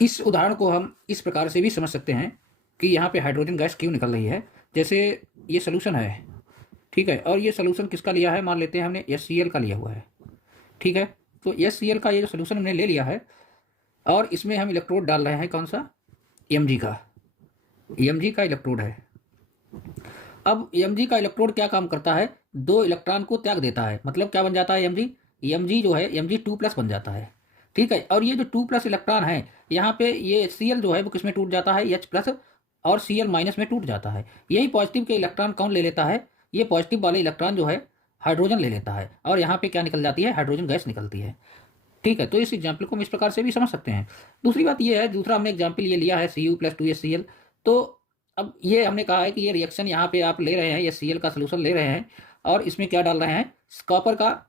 इस उदाहरण को हम इस प्रकार से भी समझ सकते हैं कि यहाँ पे हाइड्रोजन गैस क्यों निकल रही है। जैसे ये सोल्यूशन है, ठीक है, और ये सोल्यूशन किसका लिया है, मान लेते हैं हमने HCl का लिया हुआ है, ठीक है। तो HCl का ये जो सोल्यूशन हमने ले लिया है और इसमें हम इलेक्ट्रोड डाल रहे हैं, कौन सा, Mg का, Mg का इलेक्ट्रोड है। अब Mg का इलेक्ट्रोड क्या काम करता है, दो इलेक्ट्रॉन को त्याग देता है, मतलब क्या बन जाता है Mg जो है Mg2+ बन जाता है, ठीक है। और ये जो 2+ इलेक्ट्रॉन है यहाँ पे ये Cl जो है वो किसमें टूट जाता है, H+ और Cl- में टूट जाता है। यही पॉजिटिव के इलेक्ट्रॉन कौन ले लेता है, ये पॉजिटिव वाले इलेक्ट्रॉन जो है हाइड्रोजन ले लेता है और यहाँ पे क्या निकल जाती है, हाइड्रोजन गैस निकलती है, ठीक है। तो इस एग्जाम्पल को हम इस प्रकार से भी समझ सकते हैं। दूसरी बात ये है, दूसरा हमने एग्जाम्पल ये लिया है Cu+2HCl। तो अब ये हमने कहा है कि ये रिएक्शन यहाँ पे आप ले रहे हैं, ये Cl का सोल्यूशन ले रहे हैं और इसमें क्या डाल रहे हैं, कॉपर का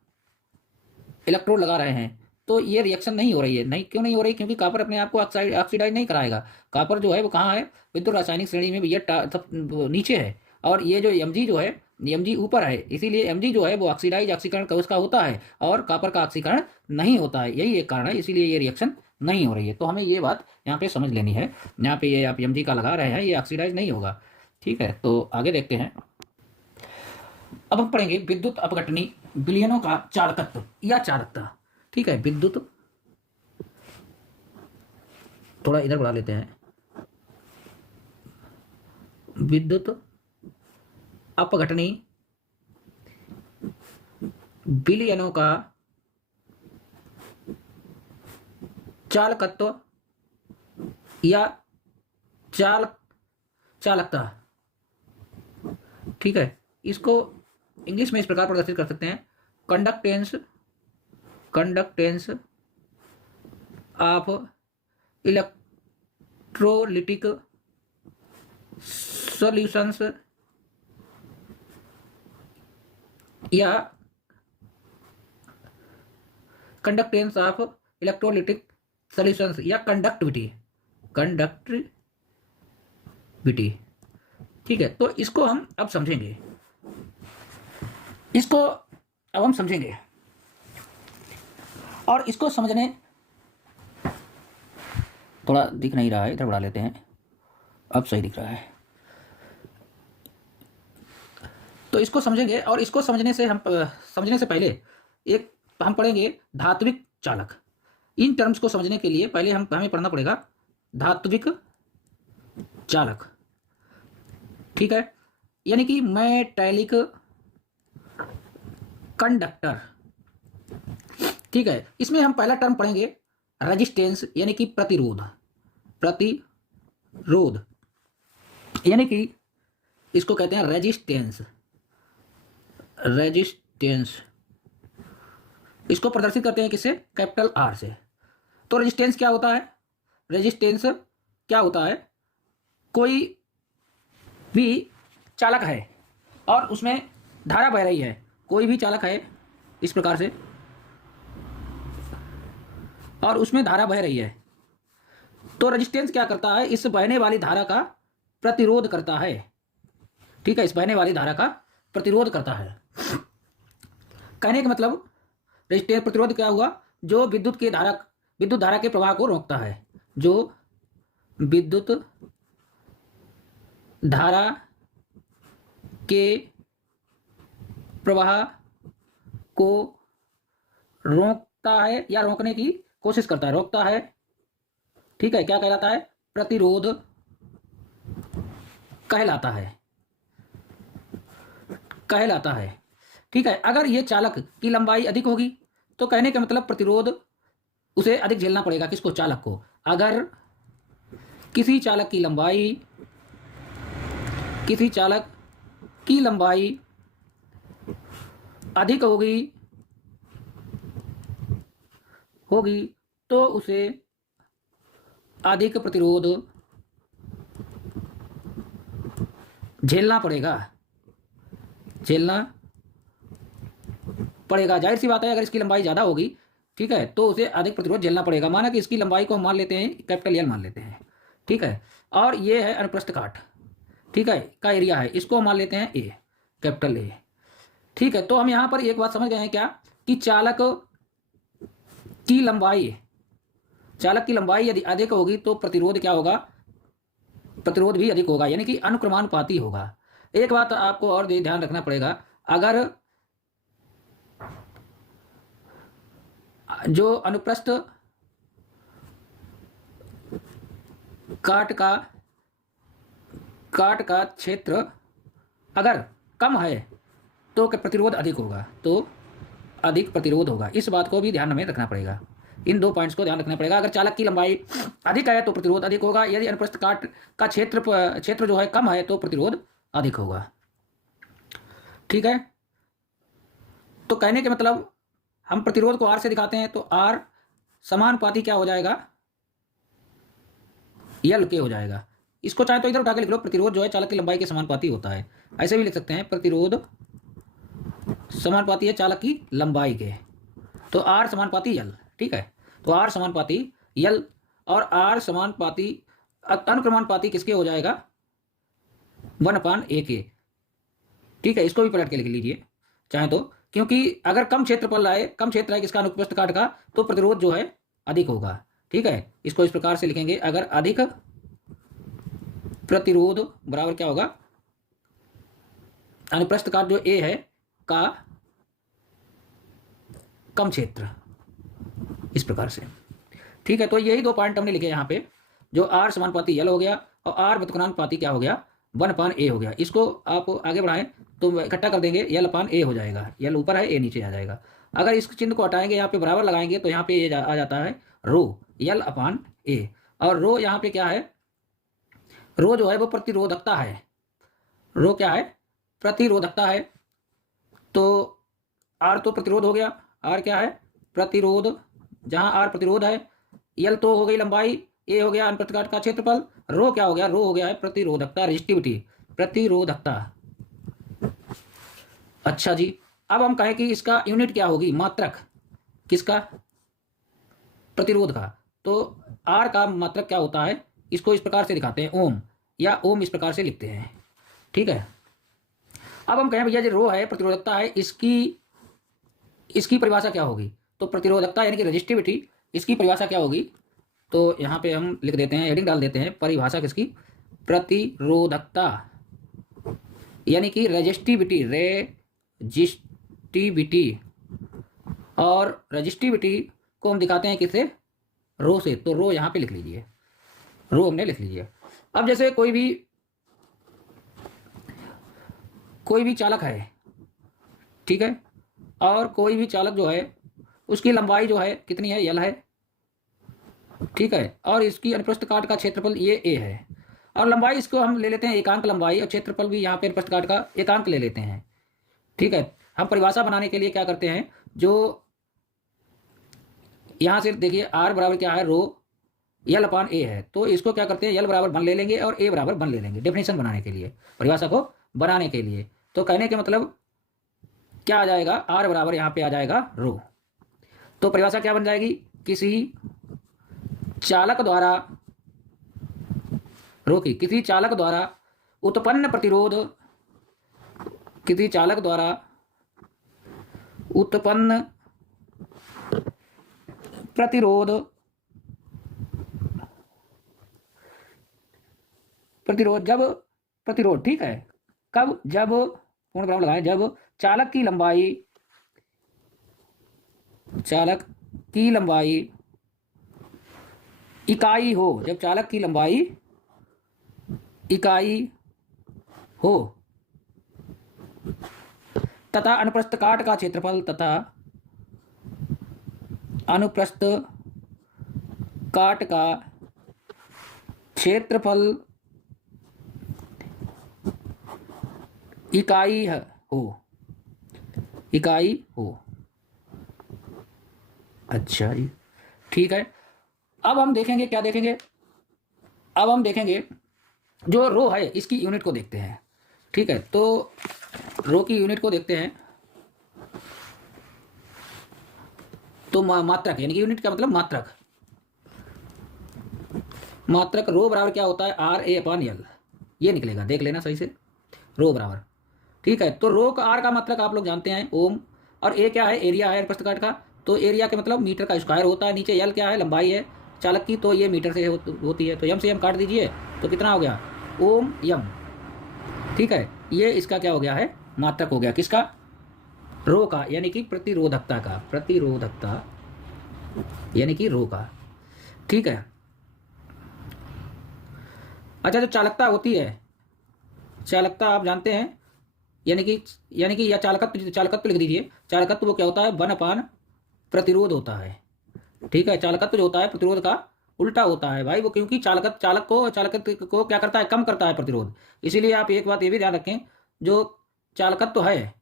इलेक्ट्रोड लगा रहे हैं। तो ये रिएक्शन नहीं हो रही है, नहीं क्यों नहीं हो रही, क्योंकि कॉपर अपने आप को ऑक्सीडाइज नहीं कराएगा। कॉपर जो है वो कहाँ है, विद्युत रासायनिक श्रेणी में ये सब नीचे है और ये जो Mg जो है, Mg ऊपर है, इसीलिए Mg जो है वो ऑक्सीडाइज ऑक्सीकरण उसका होता है और कॉपर का ऑक्सीकरण नहीं होता है, यही एक कारण है, इसीलिए ये रिएक्शन नहीं हो रही है। तो हमें ये बात यहाँ पे समझ लेनी है, यहाँ पे ये आप Mg का लगा रहे हैं, ये ऑक्सीडाइज नहीं होगा, ठीक है। तो आगे देखते हैं। अब हम पढ़ेंगे विद्युत अपघटनी विलयनों का चालकत्व या चालकता, ठीक है। विद्युत, थोड़ा इधर बढ़ा लेते हैं, विद्युत अपघटनी विलयनों का चालकत्व या चालकता, ठीक है। इसको इंग्लिश में इस प्रकार प्रदर्शित कर सकते हैं, कंडक्टेंस ऑफ इलेक्ट्रोलिटिक सॉल्यूशंस या कंडक्टेंस ऑफ इलेक्ट्रोलिटिक सॉल्यूशंस या कंडक्टिविटी, ठीक है। तो इसको हम अब समझेंगे, इसको अब हम समझेंगे और इसको समझने, थोड़ा दिख नहीं रहा है, इधर बढ़ा लेते हैं, अब सही दिख रहा है। तो इसको समझेंगे और इसको समझने से पहले एक हम पढ़ेंगे धात्विक चालक। इन टर्म्स को समझने के लिए पहले हमें पढ़ना पड़ेगा धात्विक चालक, ठीक है, यानी कि मेटैलिक कंडक्टर, ठीक है। इसमें हम पहला टर्म पढ़ेंगे रेजिस्टेंस, यानी कि प्रतिरोध, यानी कि इसको कहते हैं रेजिस्टेंस, इसको प्रदर्शित करते हैं किससे, कैपिटल R से। तो रेजिस्टेंस क्या होता है, रेजिस्टेंस क्या होता है, कोई भी चालक है और उसमें धारा बह रही है, कोई भी चालक है इस प्रकार से और उसमें धारा बह रही है, तो रेजिस्टेंस क्या करता है, इस बहने वाली धारा का प्रतिरोध करता है, ठीक है, इस बहने वाली धारा का प्रतिरोध करता है। कहने का मतलब रेजिस्टेंस प्रतिरोध क्या हुआ, जो विद्युत धारा के प्रवाह को रोकता है, जो विद्युत धारा के प्रवाह को रोकता है या रोकने की कोशिश करता है, रोकता है, ठीक है, क्या कहलाता है, प्रतिरोध कहलाता है, ठीक है। अगर ये चालक की लंबाई अधिक होगी तो कहने का मतलब प्रतिरोध उसे अधिक झेलना पड़ेगा, किसको, चालक को। अगर किसी चालक की लंबाई अधिक होगी तो उसे अधिक प्रतिरोध झेलना पड़ेगा। जाहिर सी बात है, अगर इसकी लंबाई ज़्यादा होगी, ठीक है, तो उसे अधिक प्रतिरोध झेलना पड़ेगा। माना कि इसकी लंबाई को हम मान लेते हैं कैपिटल L मान लेते हैं, ठीक है, और ये है अनुप्रस्थ काट, ठीक है, का एरिया है, इसको मान लेते हैं A, कैपिटल A, ठीक है। तो हम यहाँ पर एक बात समझ गए हैं क्या, कि चालक की लंबाई चालक की लंबाई यदि अधिक होगी तो प्रतिरोध क्या होगा, प्रतिरोध भी अधिक होगा, यानी कि अनुक्रमानुपाती होगा। एक बात आपको और ध्यान रखना पड़ेगा, अगर जो अनुप्रस्थ काट का क्षेत्र अगर कम है तो प्रतिरोध अधिक होगा, तो अधिक प्रतिरोध होगा। इस बात को भी ध्यान में रखना पड़ेगा, इन दो पॉइंट्स को ध्यान रखना पड़ेगा। अगर चालक की लंबाई अधिक है तो प्रतिरोध अधिक होगा, यदि अनुप्रस्थ काट का क्षेत्र जो है कम है तो प्रतिरोध अधिक होगा। ठीक है, तो कहने के मतलब हम प्रतिरोध को R से दिखाते हैं तो R समानुपाती क्या हो जाएगा, L के हो जाएगा। इसको चाहे तो इधर उठा के लिख लो, प्रतिरोध जो है चालक की लंबाई के समानुपाती होता है, ऐसे भी लिख सकते हैं, प्रतिरोध समानुपाती है चालक की लंबाई के, तो R समानुपाती L। ठीक है, तो R समानुपाती L और R समानुपाती अनुक्रमानुपाती किसके हो जाएगा, 1/a के। ठीक है, इसको भी पलट के लिख लीजिए चाहे तो, क्योंकि अगर कम क्षेत्रफल है, कम क्षेत्र है किसका, अनुप्रस्थ काट का, तो प्रतिरोध जो है अधिक होगा। ठीक है, इसको इस प्रकार से लिखेंगे, अगर अधिक प्रतिरोध बराबर क्या होगा, अनुप्रस्थ काट जो A है का कम क्षेत्र, इस प्रकार से। ठीक है, तो यही दो पॉइंट हमने लिखे यहाँ पे, जो R समानुपाती L हो गया और R व्युत्क्रमानुपाती क्या हो गया, 1/a हो गया। इसको आप आगे बढ़ाएं तो इकट्ठा कर देंगे, L/a हो जाएगा, L ऊपर है, A नीचे आ जाएगा। अगर इस चिन्ह को हटाएंगे, यहाँ पे बराबर लगाएंगे तो यहाँ पे ये आ जाता है रो, L/a, और रो यहाँ पे क्या है, रो जो है वो प्रतिरोधकता है, रो क्या है, प्रतिरोधकता है। तो R तो प्रतिरोध हो गया, R क्या है, प्रतिरोध, जहाँ R प्रतिरोध है, L तो हो गई लंबाई, A हो गया अनुप्रस्थ काट का क्षेत्रफल, रो क्या हो गया, रो हो गया है प्रतिरोधकता, रेजिस्टिविटी, प्रतिरोधकता। अच्छा जी, अब हम कहें कि इसका यूनिट क्या होगी, मात्रक किसका, प्रतिरोध का, तो R का मात्रक क्या होता है, इसको इस प्रकार से दिखाते हैं, ओम, या ओम इस प्रकार से लिखते हैं। ठीक है, अब हम कहें भैया जो रो है प्रतिरोधकता है, इसकी परिभाषा क्या होगी, तो प्रतिरोधकता यानी कि रेजिस्टिविटी, इसकी परिभाषा क्या होगी, तो यहाँ पे हम लिख देते हैं, हेडिंग डाल देते हैं, परिभाषा किसकी, प्रतिरोधकता यानी कि रेजिस्टिविटी, और रेजिस्टिविटी को हम दिखाते हैं किससे, रो से, तो रो यहाँ पे लिख लीजिए, रो हमने लिख लीजिए। अब जैसे कोई भी चालक है, ठीक है, और कोई भी चालक जो है उसकी लंबाई जो है कितनी है, L है, ठीक है, और इसकी अनुप्रस्थ काट का क्षेत्रफल ये A है, और लंबाई इसको हम ले लेते हैं एकांक लंबाई, और क्षेत्रफल भी यहाँ पे अनुप्रस्थ काट का एकांक ले लेते हैं। ठीक है, हम परिभाषा बनाने के लिए क्या करते हैं, जो यहाँ से देखिए R बराबर क्या है, रो L/a है, तो इसको क्या करते हैं, L बराबर 1 ले लेंगे और A बराबर 1 ले लेंगे, डेफिनेशन बनाने के लिए, परिभाषा को बनाने के लिए। तो कहने के मतलब क्या आ जाएगा, R बराबर यहाँ पे आ जाएगा रो, तो परिभाषा क्या बन जाएगी, किसी चालक द्वारा, रो की किसी चालक द्वारा उत्पन्न प्रतिरोध, किसी चालक द्वारा उत्पन्न प्रतिरोध, जब प्रतिरोध, ठीक है, कब, जब पूर्ण विराम लगाएं, जब चालक की लंबाई इकाई हो, जब चालक की लंबाई इकाई हो तथा अनुप्रस्थ काट का क्षेत्रफल, तथा अनुप्रस्थ काट का क्षेत्रफल इकाई हो। अच्छा जी, ठीक है, अब हम देखेंगे, क्या देखेंगे, अब हम देखेंगे जो रो है इसकी यूनिट को देखते हैं। ठीक है, तो रो की यूनिट को देखते हैं, तो मात्रक यानी कि यूनिट का मतलब मात्रक रो बराबर क्या होता है, RA/L, ये निकलेगा, देख लेना सही से, रो बराबर। ठीक है, तो रो का R का मात्रक आप लोग जानते हैं ओम, और A क्या है, एरिया है अनुप्रस्थ काट का, तो एरिया के मतलब मीटर का स्क्वायर होता है, नीचे L क्या है, लंबाई है, चालक की, तो ये मीटर से होती है, तो यम से यम काट दीजिए तो कितना हो गया, ओम यम। ठीक है, ये इसका क्या हो गया है, मात्रक हो गया, किसका, रो का, यानी कि प्रतिरोधकता का, प्रतिरोधकता यानी कि रो का। ठीक है। अच्छा, जो चालकता होती है, चालकता आप जानते हैं, यानी कि या चालकत्व, चालकत्व लिख दीजिए। चालकत्व वो क्या होता है, 1/, प्रतिरोध होता है। ठीक है, चालकत्व जो होता है प्रतिरोध का उल्टा होता है भाई वो, क्योंकि चालक को क्या करता है, कम करता है प्रतिरोध। इसीलिए आप एक बात ये भी ध्यान रखें, जो चालकत्व है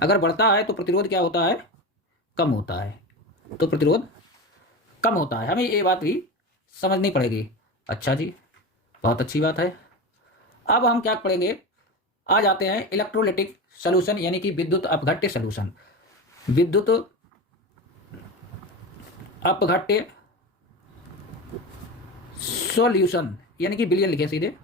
अगर बढ़ता है तो प्रतिरोध क्या होता है, कम होता है, तो प्रतिरोध कम होता है, हमें ये बात भी समझनी पड़ेगी। अच्छा जी, बहुत अच्छी बात है। अब हम क्या पढ़ेंगे, आ जाते हैं इलेक्ट्रोलिटिक सॉल्यूशन, यानी कि विद्युत अपघट्य सॉल्यूशन। विद्युत अपघट्य सॉल्यूशन यानी कि बिलियन लिखे सीधे,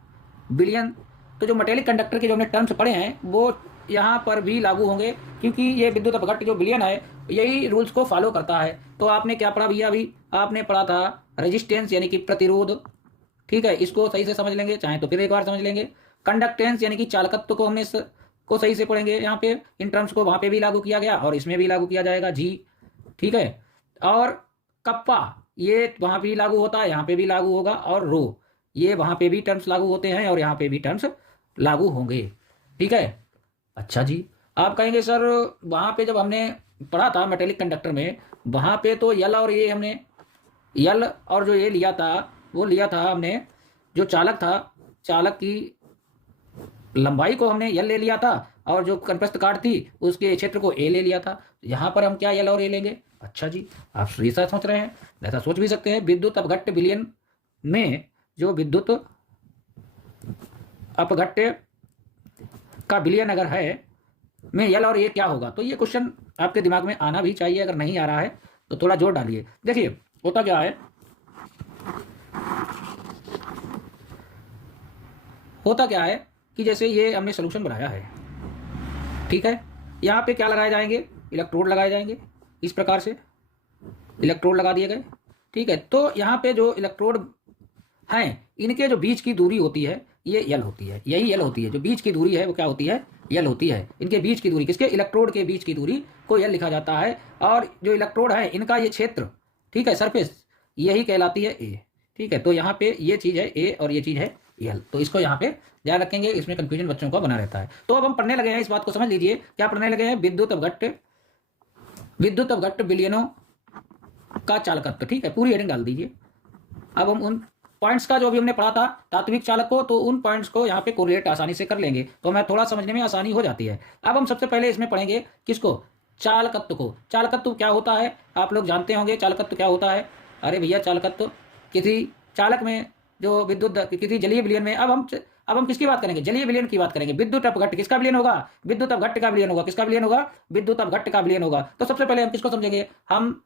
बिलियन। तो जो मेटेलिक कंडक्टर के जो हमने टर्म्स पढ़े हैं वो यहाँ पर भी लागू होंगे, क्योंकि ये विद्युत अपघट्य जो बिलियन है यही रूल्स को फॉलो करता है। तो आपने क्या पढ़ा भैया, अभी आपने पढ़ा था रेजिस्टेंस यानी कि प्रतिरोध। ठीक है, इसको सही से समझ लेंगे, चाहे तो फिर एक बार समझ लेंगे। कंडक्टेंस यानी कि चालकत्व को हमने को सही से पढ़ेंगे, यहाँ पे इन टर्म्स को वहाँ पे भी लागू किया गया और इसमें भी लागू किया जाएगा जी। ठीक है, और कप्पा ये वहाँ भी लागू होता है, यहाँ पे भी लागू होगा, और रो ये वहाँ पे भी टर्म्स लागू होते हैं और यहाँ पे भी टर्म्स लागू होंगे। ठीक है। अच्छा जी, आप कहेंगे सर वहाँ पे जब हमने पढ़ा था मेटेलिक कंडक्टर में, वहाँ पे तो यल और ये हमने, यल और जो ये लिया था वो लिया था हमने, जो चालक था, चालक की लंबाई को हमने यल ले लिया था, और जो कनप्रस्थ काट थी उसके क्षेत्र को ए ले लिया था। यहाँ पर हम क्या यल और ए लेंगे। अच्छा जी, आप ऐसा सोच रहे हैं, ऐसा सोच भी सकते हैं। विद्युत अपघट्य विलयन में जो विद्युत अपघट्य का विलयन अगर है में यल और ए क्या होगा, तो ये क्वेश्चन आपके दिमाग में आना भी चाहिए। अगर नहीं आ रहा है तो थोड़ा जोर डालिए। देखिए होता क्या है, होता क्या है कि जैसे ये हमने सोल्यूशन बनाया है, ठीक है, यहाँ पे क्या लगाए जाएंगे, इलेक्ट्रोड लगाए जाएंगे, इस प्रकार से इलेक्ट्रोड लगा दिए गए। ठीक है, तो यहाँ पे जो इलेक्ट्रोड हैं इनके जो बीच की दूरी होती है ये यल होती है, यही यल होती है, जो बीच की दूरी है वो क्या होती है, यल होती है। इनके बीच की दूरी, किसके, इलेक्ट्रोड के बीच की दूरी को यल लिखा जाता है। और जो इलेक्ट्रोड है इनका ये क्षेत्र, ठीक है, सरफेस, यही कहलाती है ए। ठीक है, तो यहाँ पे ये चीज़ है ए और ये चीज़ है यल, तो इसको यहाँ पे ध्यान रखेंगे, इसमें कंफ्यूजन बच्चों का बना रहता है। तो अब हम पढ़ने लगे हैं, इस बात को समझ लीजिए, क्या पढ़ने लगे हैं, विद्युत अपघट्य विलयनों का चालकत्व। ठीक है, पूरी हेडिंग डाल दीजिए। अब हम उन पॉइंट्स का जो भी हमने पढ़ा था तात्विक चालक को, तो उन पॉइंट्स को यहाँ पे कोरिलेट आसानी से कर लेंगे, तो हमें थोड़ा समझने में आसानी हो जाती है। अब हम सबसे पहले इसमें पढ़ेंगे किसको, चालकत्व को। चालकत्व क्या होता है आप लोग जानते होंगे, चालकत्व क्या होता है। अरे भैया, चालकत्व किसी चालक में जो विद्युत, किसी जलीय विलयन में, अब हम किसकी बात करेंगे, जलीय विलयन की बात करेंगे। विद्युत अपघट्य किसका विलयन होगा, विद्युत अपघट्य का विलयन होगा, किसका विलयन होगा, विद्युत अपघट्य का विलयन होगा। तो सबसे पहले हम किसको समझेंगे, हम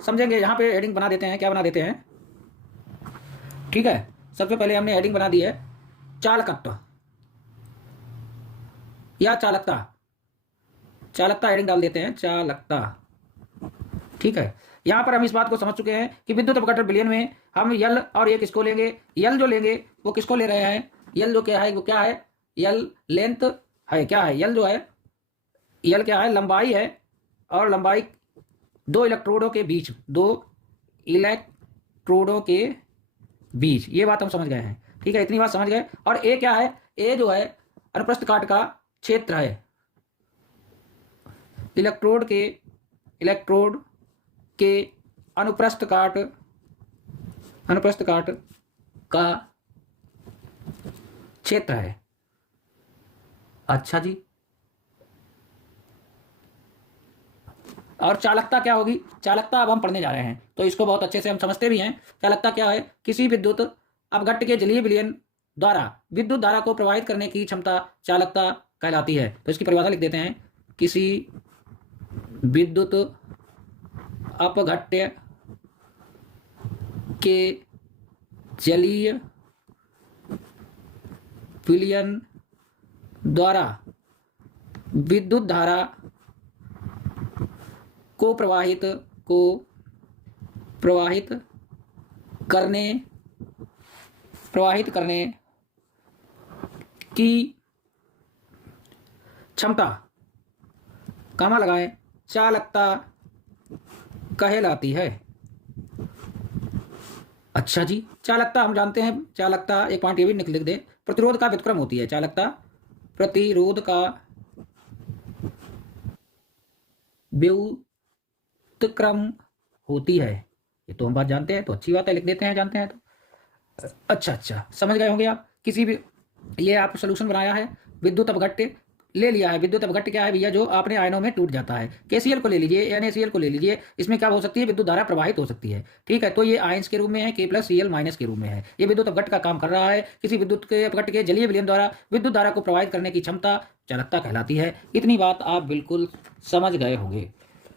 समझेंगे यहाँ पे हेडिंग बना देते हैं, क्या बना देते हैं, ठीक है। सबसे पहले हमने हेडिंग बना दी है चालकत्व या चालकता, चालकता हेडिंग डाल देते हैं, चालकता। ठीक है, यहाँ पर हम इस बात को समझ चुके हैं कि विद्युत अपघट्य विलयन में हम यल और ये किसको लेंगे, यल जो लेंगे वो किसको ले रहे हैं, यल जो क्या है वो क्या है, यल लेंथ है, क्या है यल जो है, यल क्या है, लंबाई है, और लंबाई दो इलेक्ट्रोडों के बीच, ये बात हम समझ गए हैं। ठीक है, इतनी बात समझ गए। और ए क्या है, ए जो है अनुप्रस्थ काट का क्षेत्र है, इलेक्ट्रोड के अनुप्रस्थ काट का क्षेत्र है। अच्छा जी, और चालकता क्या होगी, चालकता अब हम पढ़ने जा रहे हैं तो इसको बहुत अच्छे से हम समझते भी हैं। चालकता क्या है, किसी विद्युत अपघट्य के जलीय विलयन द्वारा विद्युत धारा को प्रवाहित करने की क्षमता चालकता कहलाती है। तो इसकी परिभाषा लिख देते हैं, किसी विद्युत अपघट्य के जलीय विलयन द्वारा विद्युत धारा को प्रवाहित करने की क्षमता, कमा लगाएं, चालकता कहलाती है। अच्छा जी, चालकता हम जानते हैं, चालकता एक पॉइंट ये भी लिख दे, प्रतिरोध का व्युत्क्रम होती है। चालकता प्रतिरोध का व्युत्क्रम होती है। ये तो हम बात जानते हैं, तो अच्छी बात है, लिख देते हैं, जानते हैं तो। अच्छा, समझ गए होंगे आप। किसी भी, ये आप सोल्यूशन बनाया है, विद्युत अपघट्य ले लिया है। विद्युत अपघट्य क्या है भैया? जो आपने आयनों में टूट जाता है। KCl को ले लीजिए, NaCl को ले लीजिए, इसमें क्या हो सकती है? विद्युत धारा प्रवाहित हो सकती है। ठीक है, तो ये आयंस के रूप में है, K+Cl- के रूप में है। ये विद्युत अपघट्य का काम कर रहा है। किसी विद्युत के अपघट्य के जलीय विलयन द्वारा विद्युत धारा को प्रवाहित करने की क्षमता चालकता कहलाती है। इतनी बात आप बिल्कुल समझ गए होंगे।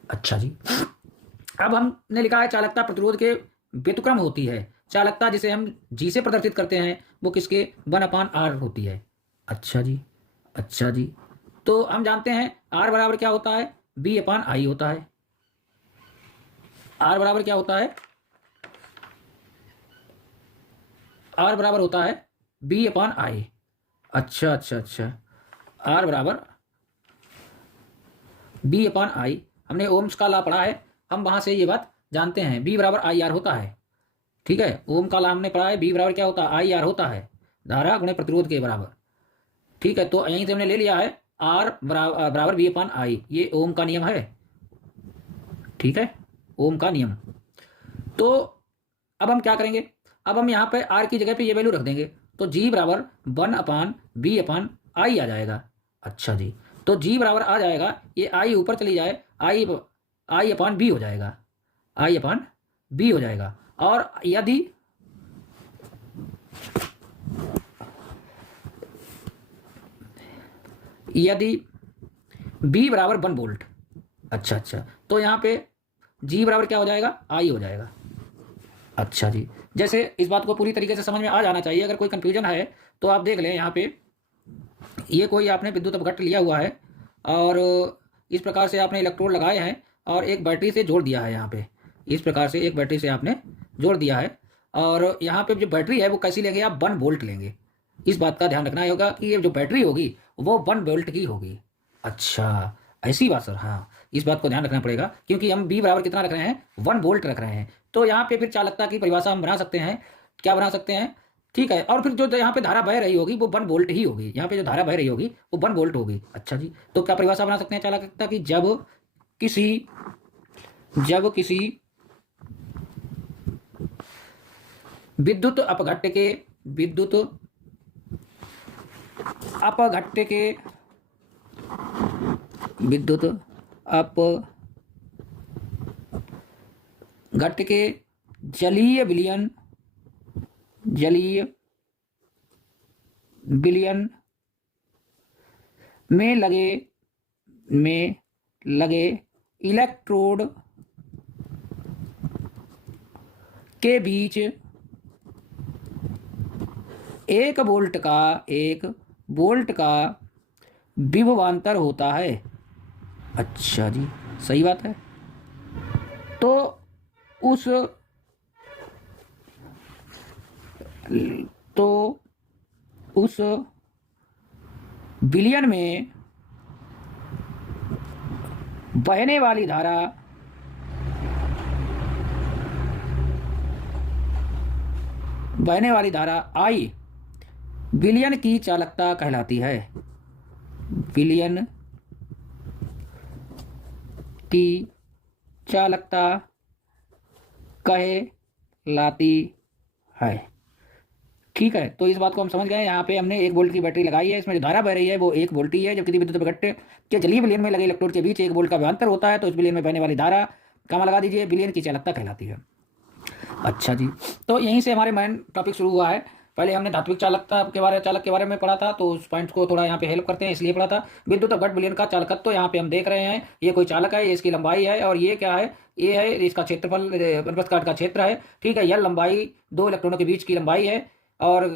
अच्छा जी, अब हमने लिखा है चालकता प्रतिरोध के व्युत्क्रम होती है। चालकता जिसे हम G से प्रदर्शित करते हैं वो किसके? 1/R होती है। अच्छा जी, तो हम जानते हैं R बराबर क्या होता है? B/I होता है। R बराबर क्या होता है? R बराबर होता है B/I। अच्छा, R बराबर B/I। हमने ओम्स का लॉ पढ़ा है, हम वहां से ये बात जानते हैं। B बराबर IR होता है। ठीक है, ओम का लॉ हमने पढ़ा है, B बराबर क्या होता है? IR होता है, धारा गुणे प्रतिरोध के बराबर। ठीक है, तो यहीं से हमने ले लिया है R बराबर B/I। ये ओम का नियम है। ठीक है, ओम का नियम। तो अब हम क्या करेंगे? अब हम यहाँ पे R की जगह पे ये वैल्यू रख देंगे, तो G बराबर 1/B/I आ जाएगा। अच्छा जी, तो G बराबर आ जाएगा, ये I ऊपर चली जाए, I/B हो जाएगा, I/B हो जाएगा। और यदि B बराबर 1 वोल्ट, अच्छा, तो यहाँ पे G बराबर क्या हो जाएगा? I हो जाएगा। अच्छा जी, जैसे इस बात को पूरी तरीके से समझ में आ जाना चाहिए। अगर कोई कंफ्यूजन है तो आप देख लें, यहाँ पे ये कोई आपने विद्युत अपघट्य लिया हुआ है और इस प्रकार से आपने इलेक्ट्रोड लगाए हैं और एक बैटरी से जोड़ दिया है। यहाँ पे इस प्रकार से एक बैटरी से आपने जोड़ दिया है और यहाँ पे जो बैटरी है वो कैसी लेंगे आप? 1 वोल्ट लेंगे। इस बात का ध्यान रखना होगा कि ये जो बैटरी होगी वो 1 वोल्ट की होगी। अच्छा, ऐसी बात सर, हाँ, इस बात को ध्यान रखना पड़ेगा क्योंकि हम B बराबर कितना रख रहे हैं? 1 वोल्ट रख रहे हैं। तो यहाँ पे फिर चालकता की परिभाषा हम बना सकते हैं। क्या बना सकते हैं? ठीक है, और फिर जो यहाँ पे धारा बह रही होगी वो 1 वोल्ट ही होगी। यहाँ पे जो धारा बह रही होगी वो 1 वोल्ट होगी। अच्छा जी, तो क्या परिभाषा बना सकते हैं चालकता की? जब किसी विद्युत अपघट्य के जलीय विलयन में लगे इलेक्ट्रोड के बीच 1 वोल्ट का विभवांतर होता है। अच्छा जी, सही बात है। तो उस विलयन में बहने वाली धारा I विलयन की चालकता कहलाती है। विलयन की चालकता कहलाती है। ठीक है, तो इस बात को हम समझ गए। यहाँ पे हमने 1 वोल्ट की बैटरी लगाई है, इसमें जो धारा बह रही है वो 1 वोल्ट ही है। जब किसी विद्युत अपघट्य के जलीय विलयन में लगे इलेक्ट्रोड के बीच 1 वोल्ट का विभवांतर होता है तो इस विलयन में बहने वाली धारा, कमा लगा दीजिए, विलयन की चालकता कहलाती है। अच्छा जी, तो यहीं से हमारे मेन टॉपिक शुरू हुआ है। पहले हमने धात्विक चालक के बारे में पढ़ा था, तो उस पॉइंट्स को थोड़ा यहाँ पे हेल्प करते हैं, इसलिए पढ़ा था। विद्युत अपघट्य विलयन का चालकत्व तो यहाँ पे हम देख रहे हैं। ये कोई चालक है, ये इसकी लंबाई है और ये क्या है? ये है इसका क्षेत्रफल, वृत्ताकार का क्षेत्र है। ठीक है, यह लंबाई 2 इलेक्ट्रॉनों के बीच की लंबाई है और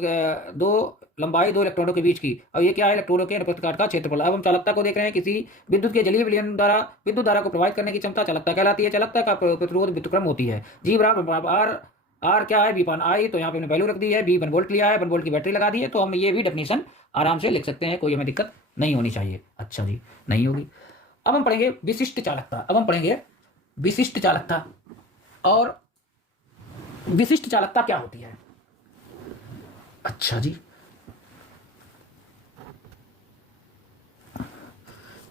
दो लंबाई दो इलेक्ट्रॉनों के बीच की, और ये क्या है, इलेक्ट्रॉनों के अनुप्रस्थ काट का क्षेत्रफल। अब हम चालकता को देख रहे हैं। किसी विद्युत के जलीय विलयन द्वारा विद्युत धारा को प्रभावित करने की क्षमता चालकता कहलाती है। चालकता का प्रतिरोध व्युत्क्रम होती है। जी बराबर आर, आर क्या है, V/I, तो यहाँ पे हमने वैल्यू रख दी है, V 1 वोल्ट लिया है, 1 वोल्ट की बैटरी लगा दी है, तो हम ये भी डेफिनेशन आराम से लिख सकते हैं, कोई हमें दिक्कत नहीं होनी चाहिए। अच्छा जी, नहीं होगी। अब हम पढ़ेंगे विशिष्ट चालकता। अब हम पढ़ेंगे विशिष्ट चालकता। और विशिष्ट चालकता क्या होती है? अच्छा जी,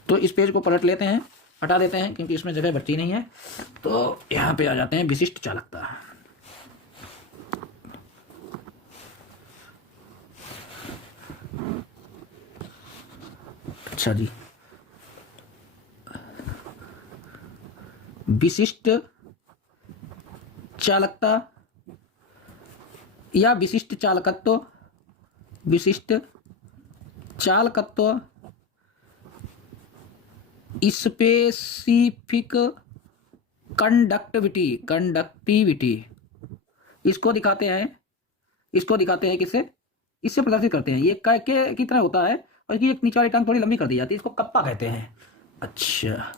तो इस पेज को पलट लेते हैं, हटा देते हैं क्योंकि इसमें जगह बची नहीं है। तो यहाँ पे आ जाते हैं विशिष्ट चालकता। अच्छा जी, विशिष्ट चालकता या विशिष्ट चालकत्व, विशिष्ट चालकत्व स्पेसिफिक कंडक्टिविटी इसको दिखाते हैं, किससे, इससे प्रदर्शित करते हैं। ये के की तरह होता है और इसकी एक नीचे वाली टांग थोड़ी लंबी कर दी जाती है, इसको कप्पा कहते हैं। अच्छा,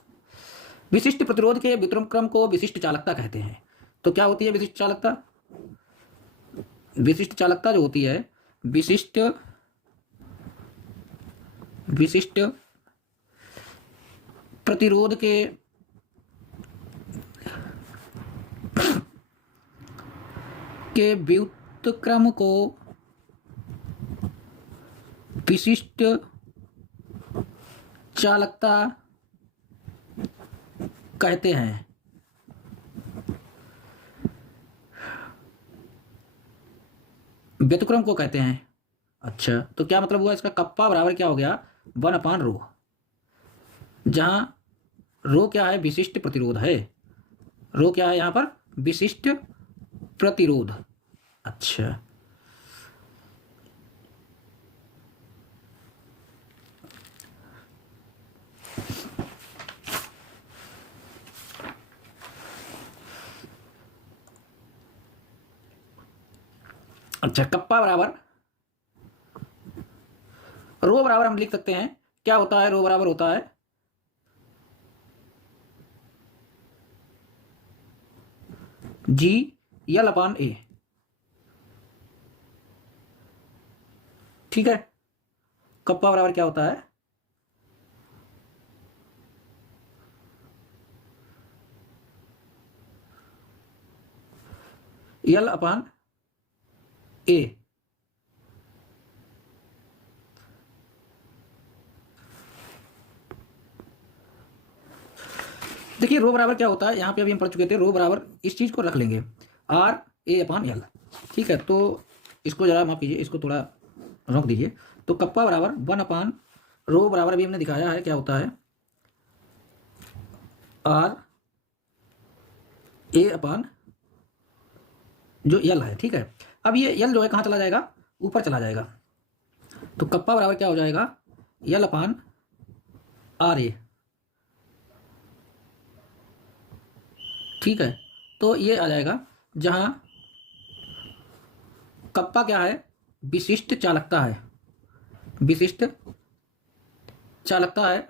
विशिष्ट प्रतिरोध के व्युत्क्रम को विशिष्ट चालकता कहते हैं। तो क्या होती है विशिष्ट चालकता? विशिष्ट चालकता जो होती है, विशिष्ट प्रतिरोध के व्युत्क्रम को विशिष्ट चालकता कहते हैं। व्युत्क्रम को कहते हैं। अच्छा, तो क्या मतलब हुआ इसका? कप्पा बराबर क्या हो गया, 1/ρ, जहां रो क्या है, विशिष्ट प्रतिरोध है। रो क्या है यहाँ पर, विशिष्ट प्रतिरोध। अच्छा, कप्पा बराबर रो बराबर हम लिख सकते हैं, क्या होता है, रो बराबर होता है GL/A। ठीक है, कप्पा बराबर क्या होता है, L/A। देखिए रो बराबर क्या होता है, यहाँ पे अभी हम पढ़ चुके थे, रो बराबर इस चीज को रख लेंगे RA/L। ठीक है, तो इसको जरा माफ कीजिए, इसको थोड़ा रोक दीजिए। तो कप्पा बराबर 1/रो बराबर अभी हमने दिखाया है क्या होता है, RA/ जो L है। ठीक है, अब ये L जो है कहाँ चला जाएगा, ऊपर चला जाएगा। तो कप्पा बराबर क्या हो जाएगा, L/RA। ठीक है, तो ये आ जाएगा, जहां कप्पा क्या है, विशिष्ट चालकता है, विशिष्ट चालकता है।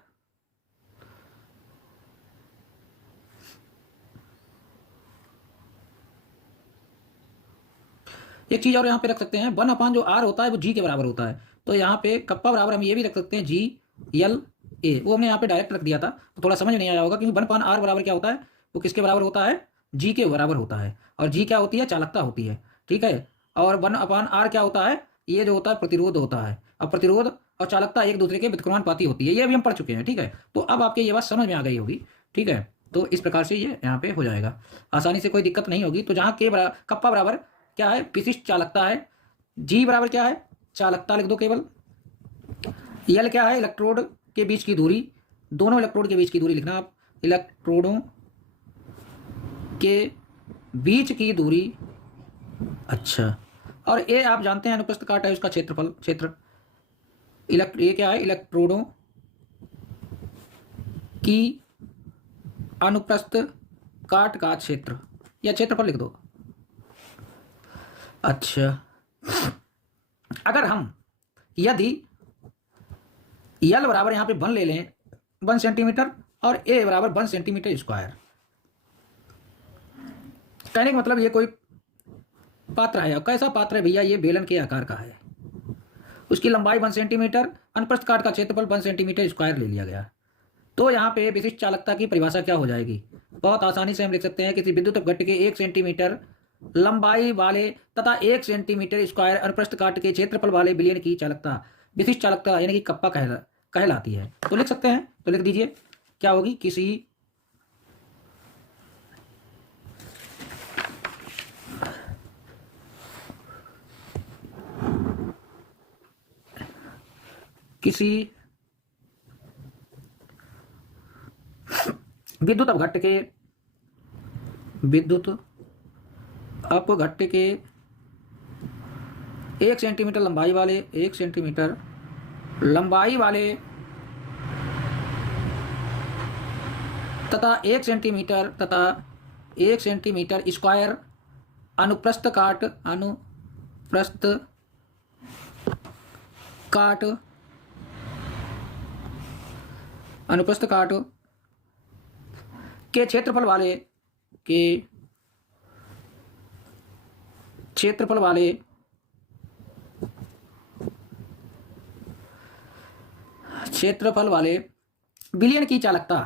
एक चीज और यहाँ पे रख सकते हैं, 1/, जो R होता है वो G के बराबर होता है। तो यहाँ पे कप्पा बराबर हम ये भी रख सकते हैं GL/A। वो हमने यहाँ पे डायरेक्ट रख दिया था, तो थोड़ा समझ नहीं आया होगा, क्योंकि 1/R बराबर क्या होता है, वो किसके बराबर होता है, G के बराबर होता है। और G क्या होती है, चालकता होती है। ठीक है, और 1/R क्या होता है, ये जो होता है प्रतिरोध होता है। अब प्रतिरोध और चालकता एक दूसरे के व्युत्क्रमानुपाती होती है, ये अभी हम पढ़ चुके हैं। ठीक है, तो अब आपके ये बात समझ में आ गई होगी। ठीक है, तो इस प्रकार से ये यहाँ पे हो जाएगा, आसानी से, कोई दिक्कत नहीं होगी। तो जहाँ के बराबर, कप्पा बराबर क्या है, विशिष्ट चालकता है। G बराबर क्या है, चालकता लिख दो केवल। L क्या है, इलेक्ट्रोड के बीच की दूरी, दोनों इलेक्ट्रोड के बीच की दूरी लिखना आप, इलेक्ट्रोडों के बीच की दूरी। अच्छा, और A आप जानते हैं अनुप्रस्थ काट है उसका क्षेत्रफल, ये क्या है, इलेक्ट्रोडों की अनुप्रस्थ काट का क्षेत्र, या क्षेत्रफल लिख दो। अच्छा, अगर हम यदि यल बराबर यहाँ पे 1 ले लें, 1 सेंटीमीटर, और ए बराबर 1 सेंटीमीटर स्क्वायर, कहने का मतलब ये कोई पात्र है। कैसा पात्र है भैया? ये बेलन के आकार का है, उसकी लंबाई 1 सेंटीमीटर, अनुप्रस्थ काट का क्षेत्रफल 1 सेंटीमीटर स्क्वायर ले लिया गया। तो यहाँ पे विशिष्ट चालकता की परिभाषा क्या हो जाएगी? बहुत आसानी से हम लिख सकते हैं, किसी विद्युत अपघट्य के 1 सेंटीमीटर लंबाई वाले तथा 1 सेंटीमीटर स्क्वायर अनुप्रस्थ काट के क्षेत्रफल वाले विलयन की चालकता विशिष्ट चालकता यानी कि कप्पा कहलाती है। तो लिख सकते हैं, तो लिख दीजिए क्या होगी? किसी विद्युत अपघट्य के 1 सेंटीमीटर लंबाई वाले 1 सेंटीमीटर लंबाई वाले तथा 1 सेंटीमीटर स्क्वायर अनुप्रस्थ काट के क्षेत्रफल वाले विलयन की चालकता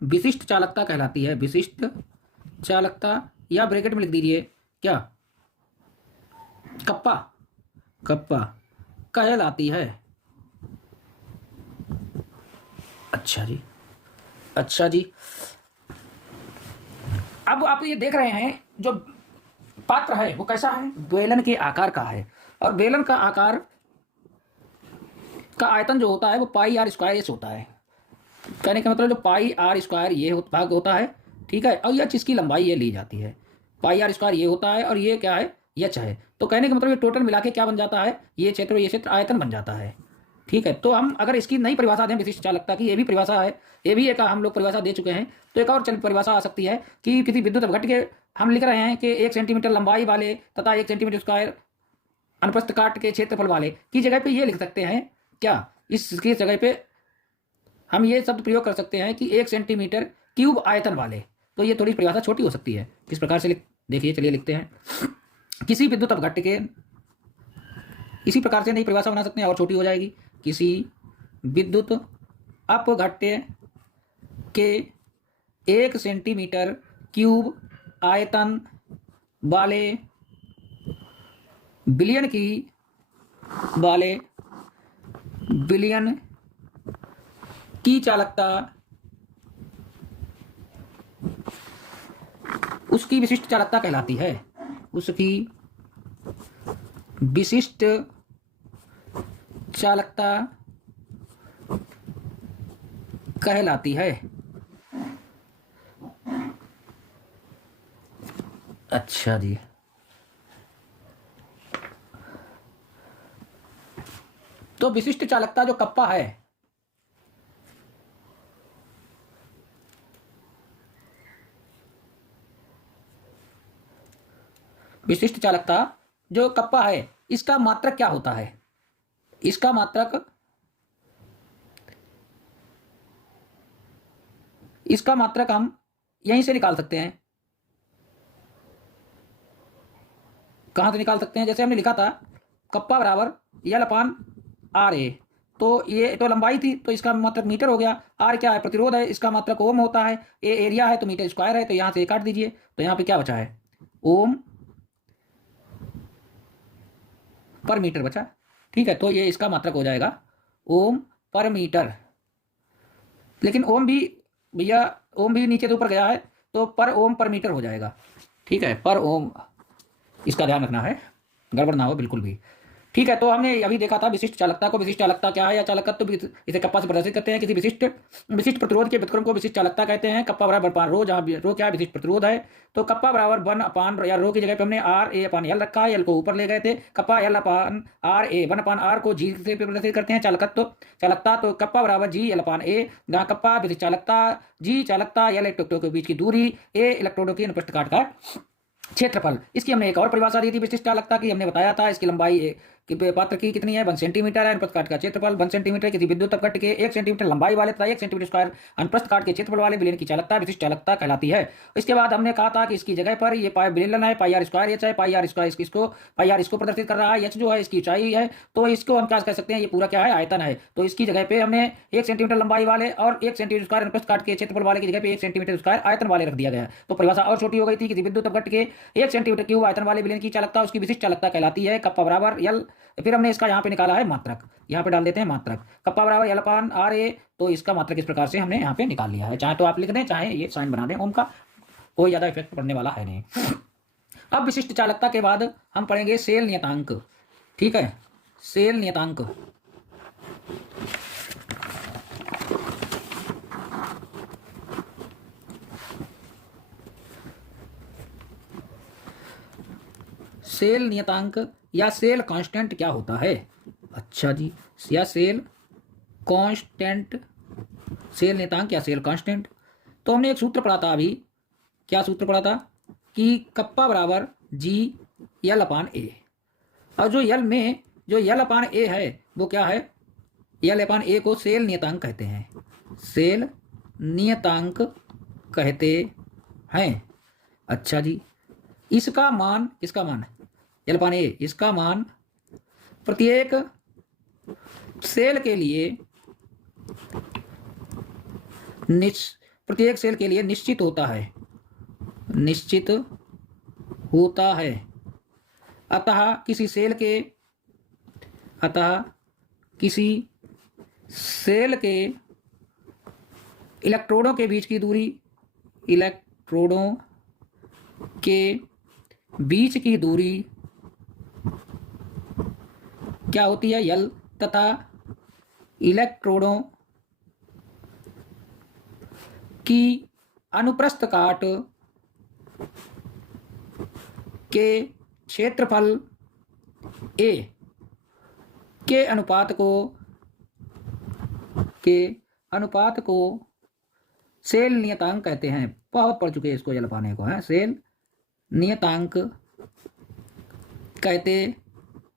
विशिष्ट चालकता कहलाती है। विशिष्ट चालकता, या ब्रैकेट में लिख दीजिए क्या? कप्पा कहलाती है। अच्छा जी। अब आप ये देख रहे हैं जो पात्र है वो कैसा है? बेलन के आकार का है, और बेलन का आकार का आयतन जो होता है वो पाई आर स्क्वायर एस होता है। कहने का मतलब जो पाई आर स्क्वायर ये भाग होता है, ठीक है, और यह चीज़ की लंबाई ये ली जाती है। पाई आर स्क्वायर ये होता है, और ये क्या है? एच है। तो कहने का मतलब ये टोटल मिला के क्या बन जाता है? ये क्षेत्र आयतन बन जाता है, ठीक है। तो हम अगर इसकी नई परिभाषा दें विशिष्ट चालकता की, ये भी परिभाषा है, ये भी एक हम लोग परिभाषा दे चुके हैं। तो एक और परिभाषा आ सकती है कि किसी विद्युत अपघट्य के हम लिख रहे हैं कि 1 सेंटीमीटर लंबाई वाले तथा 1 सेंटीमीटर स्क्वायर अनुप्रस्थ काट के क्षेत्रफल वाले की जगह पे ये लिख सकते हैं क्या? इसकी जगह पे हम ये शब्द प्रयोग कर सकते हैं कि 1 सेंटीमीटर क्यूब आयतन वाले। तो ये थोड़ी परिभाषा छोटी हो सकती है। किस प्रकार से देखिए, चलिए लिखते हैं। किसी विद्युत अपघट्य के, इसी प्रकार से नई परिभाषा बना सकते हैं और छोटी हो जाएगी। किसी विद्युत अपघट्य के 1 सेंटीमीटर क्यूब आयतन वाले विलयन की चालकता उसकी विशिष्ट चालकता कहलाती है। उसकी विशिष्ट चालकता कहलाती है। अच्छा जी। तो विशिष्ट चालकता जो कप्पा है, विशिष्ट चालकता जो कप्पा है, इसका मात्रक क्या होता है? इसका मात्रक हम यहीं से निकाल सकते हैं। कहां से निकाल सकते हैं? जैसे हमने लिखा था कप्पा बराबर यल अपान आर ए। तो ये तो लंबाई थी, तो इसका मात्रक मीटर हो गया। आर क्या है? प्रतिरोध है, इसका मात्रक ओम होता है। ए एरिया है तो मीटर स्क्वायर है, तो यहां से काट दीजिए। तो यहां पे क्या बचा है? ओम पर मीटर बचा, ठीक है। तो ये इसका मात्रक हो जाएगा ओम पर मीटर। लेकिन ओम भी भैया, ओम भी नीचे से ऊपर गया है, तो पर ओम पर मीटर हो जाएगा, ठीक है। पर ओम, इसका ध्यान रखना है, गड़बड़ ना हो बिल्कुल भी। ठीक है, तो हमने अभी देखा था विशिष्ट चालकता को। विशिष्ट चालकता क्या है या चालकत्व तो इसे कप्पा से प्रदर्शित करते हैं। किसी विशिष्ट विशिष्ट प्रतिरोध के व्युत्क्रम को विशिष्ट चालकता कहते हैं। कप्पा बराबर अपान रो, जहाँ रो क्या है, विशिष्ट प्रतिरोध है। तो कप्पा बराबर 1 या रो की जगह पे हमने आर ए अपान एल रखा है, एल को ऊपर ले गए थे। Kappa L upon R A, 1/r को जी से प्रदर्शित करते हैं चालकत्व चालकता। तो कप्पा बराबर जी एल अपान ए, जहाँ कप्पा विशिष्ट चालकता, जी चालकता, एल इलेक्ट्रोडों के बीच की दूरी, ए इलेक्ट्रोडों की अनुप्रस्थ काट का क्षेत्रफल। इसकी हमने एक और परिभाषा दी थी विशिष्ट चालकता की। हमने बताया था इसकी लंबाई कि पात्र की कितनी है, 1 सेंटीमीटर है। अनुप्रस्थ काट का क्षेत्रफल 1 सेंटीमीटर। किसी विद्युत अपघट्ट के 1 सेंटीमीटर लंबाई वाले तथा 1 सेंटीमीटर स्क्वायर अनुप्रस्थ काट के क्षेत्रफल वाले विलयन की चालकता विशिष्ट चालकता कहलाती है। इसके बाद हमने कहा था कि इसकी जगह पर ये विलयन है, पाई आर स्क्वायर एच है। पाई आर स्क्वायर इसको प्रदर्शित कर रहा है, एच जो है इसकी ऊंचाई है। तो इसको हम क्या कह सकते हैं, ये पूरा क्या है, आयतन है। तो इसकी जगह पे हमने 1 सेंटीमीटर लंबाई वाले और 1 सेंटीमीटर स्क्वायर अनुप्रस्थ काट के क्षेत्रफल वाले की जगह पे 1 सेंटीमीटर स्क्वायर आयतन वाले रख दिया गया। तो परिभाषा और छोटी हो गई थी। किसी विद्युत अपघट्ट के 1 सेंटीमीटर क्यूब आयतन वाले विलयन की चालकता उसकी विशिष्ट चालकता कहलाती है। कप्पा बराबर एल, फिर हमने इसका यहाँ पे निकाला है मात्रक, यहाँ पे डाल देते हैं मात्रक। कप्पा बराबर एल अपान आर ए, तो इसका मात्रक इस प्रकार से हमने यहाँ पे निकाल लिया है। चाहे तो आप लिख दें, चाहे ये साइन बना दें, ओम का कोई ज्यादा इफेक्ट पड़ने वाला है नहीं। अब विशिष्ट चालकता के बाद हम पढ़ेंगे सेल नियतांक। ठीक है, सेल नियतांक। सेल नियतांक या सेल कांस्टेंट क्या होता है? अच्छा जी, या सेल कांस्टेंट, सेल नियतांक या सेल कांस्टेंट। तो हमने एक सूत्र पढ़ा था अभी, क्या सूत्र पढ़ा था कि कप्पा बराबर जी एल अपान ए। और जो एल अपान ए है वो क्या है, एल अपान ए को सेल नियतांक कहते हैं, सेल नियतांक कहते हैं। अच्छा जी, इसका मान एल अपान ए, इसका मान प्रत्येक सेल के लिए निश्चित होता है, अतः किसी सेल के इलेक्ट्रोडों के बीच की दूरी क्या होती है, एल, तथा इलेक्ट्रोडों की अनुप्रस्थ काट के क्षेत्रफल ए के अनुपात को सेल नियतांक कहते हैं। बहुत पढ़ चुके हैं इसको, एल पाने को है सेल नियतांक कहते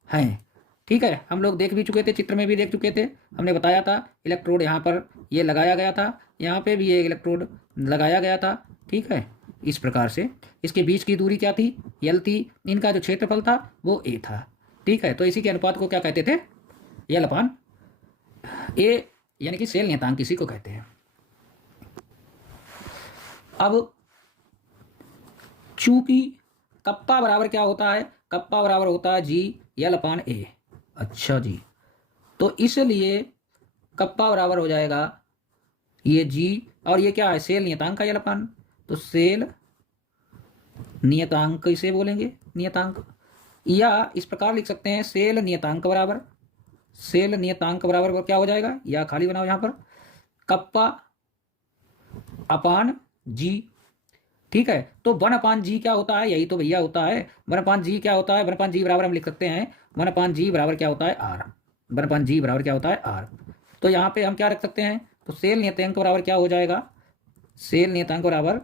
हैं। ठीक है, हम लोग देख भी चुके थे, चित्र में भी देख चुके थे। हमने बताया था इलेक्ट्रोड यहाँ पर ये लगाया गया था, यहाँ पे भी ये इलेक्ट्रोड लगाया गया था। ठीक है, इस प्रकार से इसके बीच की दूरी क्या थी, एल थी। इनका जो क्षेत्रफल था वो ए था। ठीक है, तो इसी के अनुपात को क्या कहते थे, एल अपान ए, यानी कि सेल नियतांक इसी को कहते हैं। अब चूंकि कप्पा बराबर क्या होता है, कप्पा बराबर होता है जी एल अपान ए। अच्छा जी, तो इसलिए कप्पा बराबर हो जाएगा ये जी, और ये क्या है, सेल नियतांक का एल अपान। तो सेल नियतांक इसे बोलेंगे, नियतांक, या इस प्रकार लिख सकते हैं सेल नियतांक बराबर क्या हो जाएगा, या खाली बनाओ यहाँ पर, कप्पा अपान जी। ठीक है, तो 1 अपान जी क्या होता है, यही तो भैया होता है 1 अपान जी। क्या होता है 1 अपान जी बराबर, हम लिख सकते हैं 1 अपान जी बराबर क्या होता है आर। 1 अपान जी बराबर क्या होता है आर। तो यहाँ पे हम क्या रख सकते हैं, तो सेल नियतांक बराबर क्या हो जाएगा, सेल नियतांक बराबर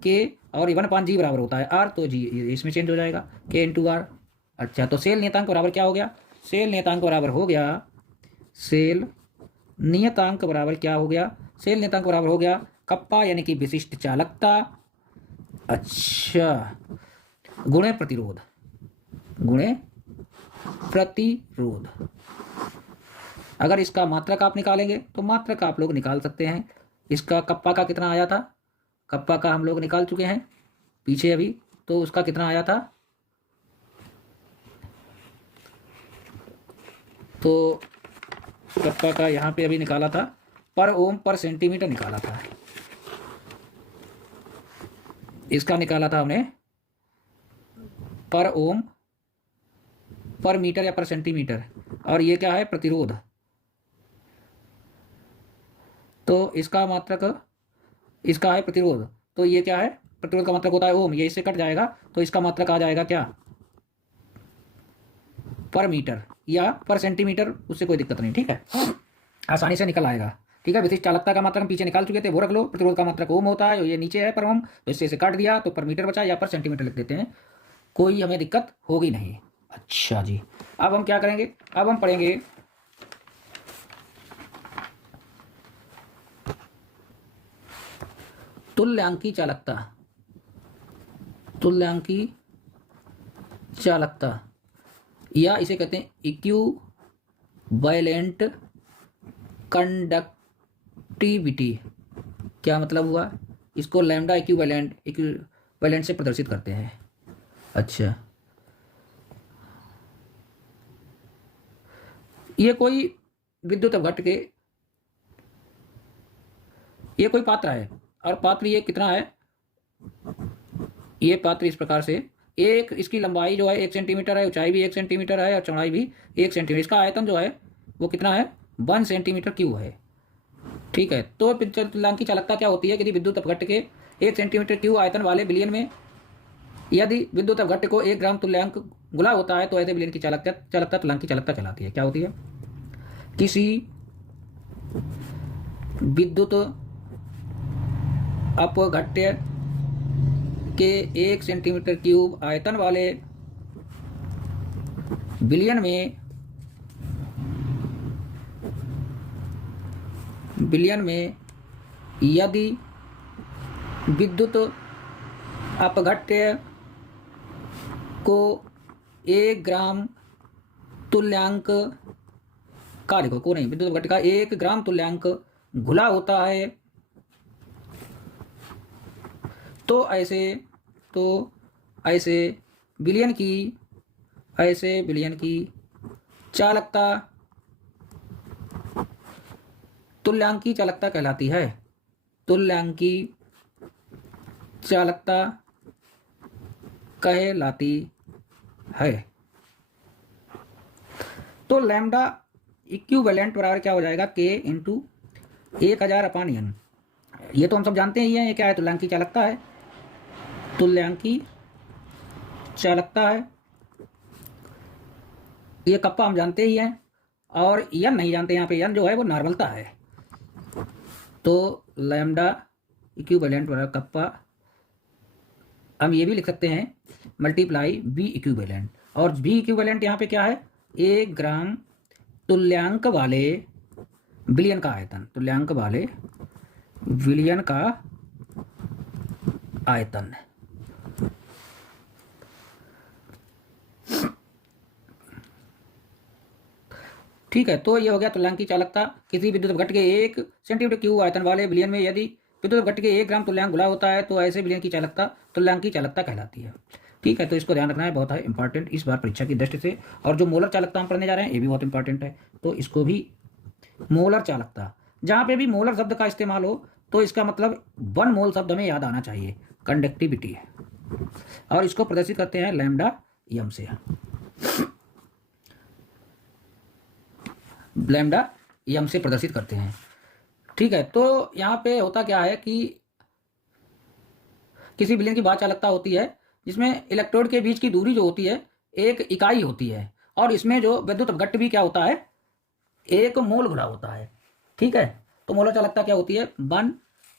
के, और 1 अपान जी बराबर होता है आर, तो जी इसमें चेंज हो जाएगा के इंटू आर। अच्छा, तो सेल नियतांक बराबर क्या हो गया, सेल नियतांक बराबर हो गया, सेल नियतांक बराबर क्या हो गया, सेल नियतांक बराबर हो गया कप्पा यानी कि विशिष्ट चालकता, अच्छा, गुणे प्रतिरोध, अगर इसका मात्रक आप निकालेंगे तो मात्रक आप लोग निकाल सकते हैं। इसका कप्पा का कितना आया था, कप्पा का हम लोग निकाल चुके हैं पीछे अभी, तो उसका कितना आया था, तो कप्पा का यहाँ पे अभी निकाला था, पर ओम पर सेंटीमीटर निकाला था। इसका निकाला था हमने पर ओम पर मीटर या पर सेंटीमीटर, और ये क्या है, प्रतिरोध। तो इसका मात्रक, इसका है प्रतिरोध, तो ये क्या है, प्रतिरोध का मात्रक होता है ओम, ये इससे कट जाएगा तो इसका मात्रक आ जाएगा क्या, पर मीटर या पर सेंटीमीटर, उससे कोई दिक्कत नहीं। ठीक है, आसानी से निकल आएगा। ठीक है, विशिष्ट चालकता का मात्रक हम पीछे निकाल चुके थे, वो रख लो। प्रतिरोध का मात्रक ओम होता है, ये नीचे है पर ओम, तो इससे इसे काट दिया तो पर मीटर बचा, या पर सेंटीमीटर लिख देते हैं, कोई हमें दिक्कत होगी नहीं। अच्छा जी, अब हम क्या करेंगे, अब हम पढ़ेंगे तुल्यांकी चालकता। तुल्यांकी चालकता, या इसे कहते हैं इक्विवेलेंट कंडक्टिविटी। क्या मतलब हुआ, इसको लैम्डा इक्विवेलेंट से प्रदर्शित करते हैं। अच्छा, ये कोई विद्युत अपघट्ट के, ये कोई पात्र है, और पात्र ये कितना है, ये पात्र इस प्रकार से, एक इसकी लंबाई जो है 1 सेंटीमीटर है, ऊंचाई भी 1 सेंटीमीटर है, और चौड़ाई भी 1 सेंटीमीटर, इसका आयतन जो है वो कितना है, 1 सेंटीमीटर क्यूब है। ठीक है, तो तुल्यांकी चालकता क्या होती है, यदि विद्युत अपघट्ट के 1 सेंटीमीटर क्यूब आयतन वाले विलयन में यदि विद्युत अपघट्ट को 1 ग्राम तुल्यांक गुला होता है तो ऐसे विलयन की चालकता तुल्यांकी चालकता कहलाती है। क्या होती है, किसी विद्युत अपघट्य के 1 सेंटीमीटर क्यूब आयतन वाले विलयन में यदि विद्युत अपघट्य को 1 ग्राम तुल्यांक का, देखो को नहीं, विद्युत अपघट्य का 1 ग्राम तुल्यांक घुला होता है तो ऐसे विलयन की चालकता तुल्यांकी चालकता कहलाती है। तुल्यांकी चालकता कहलाती है। तो लैम्डा इक्विवेलेंट बराबर क्या हो जाएगा, K इंटू 1000/N। ये तो हम सब जानते ही हैं, ये क्या है, तुल्यांकी चालकता है। तुल्यांकी चालकता है, ये कप्पा हम जानते ही हैं, और यन नहीं जानते, यहाँ पे यन जो है वो नॉर्मलता है। तो लैम्डा इक्विवेलेंट बराबर कप्पा, हम ये भी लिख सकते हैं मल्टीप्लाई बी इक्विवेलेंट, और बी इक्विवेलेंट यहाँ पे क्या है, 1 ग्राम तुल्यांक वाले विलयन का आयतन, तुल्यांक वाले विलयन का आयतन। ठीक है, तो ये हो गया तुल्यांकी चालकता। किसी विद्युत अपघट्ट के 1 सेंटीमीटर क्यूब आयतन वाले विलयन में यदि विद्युत अपघट्ट के 1 ग्राम तुल्यांक घुला होता है तो ऐसे विलयन की चालकता तुल्यांकी चालकता कहलाती है। ठीक है, तो इसको ध्यान रखना है, बहुत है इंपॉर्टेंट इस बार परीक्षा की दृष्टि से। और जो मोलर चालकता हम पढ़ने जा रहे हैं ये भी बहुत इंपॉर्टेंट है, तो इसको भी, मोलर चालकता, जहाँ पे भी मोलर शब्द का इस्तेमाल हो तो इसका मतलब 1 मोल शब्द हमें याद आना चाहिए, कंडक्टिविटी है, और इसको प्रदर्शित करते हैं लैम्डा एम से, लैम्डा एम से प्रदर्शित करते हैं। ठीक है, तो यहाँ पे होता क्या है कि किसी विलयन की बाह्य चालकता होती है जिसमें इलेक्ट्रोड के बीच की दूरी जो होती है 1 इकाई होती है, और इसमें जो विद्युत अपघट्ट भी क्या होता है, 1 मोल घुला होता है। ठीक है, तो मोलर चालकता क्या होती है, 1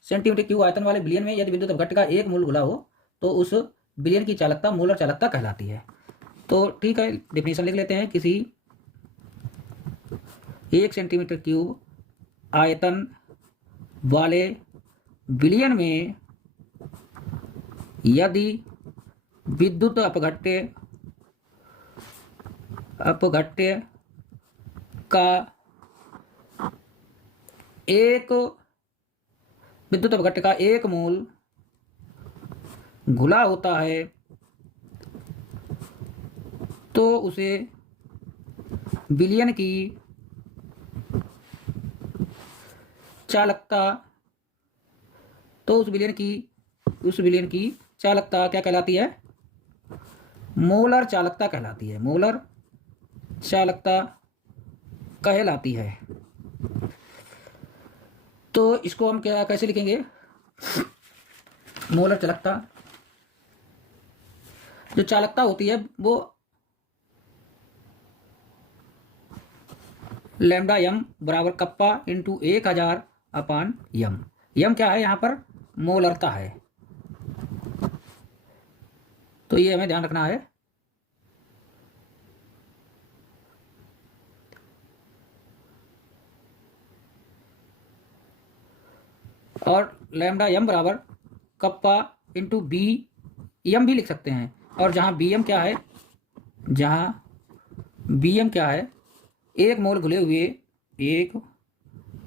सेंटीमीटर क्यूब आयतन वाले विलयन में यदि विद्युत अपघट्ट का 1 मोल घुला हो तो उस विलयन की चालकता मोलर चालकता कहलाती है। तो ठीक है, डेफिनेशन लिख लेते हैं, किसी 1 सेंटीमीटर क्यूब आयतन वाले विलयन में यदि विद्युत अपघट्य का 1 मोल घुला होता है तो उसे विलयन की चालकता, तो उस विलयन की चालकता क्या कहलाती है, मोलर चालकता कहलाती है। मोलर चालकता कहलाती है। तो इसको हम क्या कैसे लिखेंगे? मोलर चालकता, जो चालकता होती है वो लैम्डा यम बराबर कप्पा इंटू 1000 अपान यम। यम क्या है यहाँ पर? मोलरता है। तो ये हमें ध्यान रखना है। और लैम्डा यम बराबर कप्पा इंटू बी एम भी लिख सकते हैं। और जहाँ बी एम क्या है, जहाँ बी एम क्या है, एक मोल घुले हुए, एक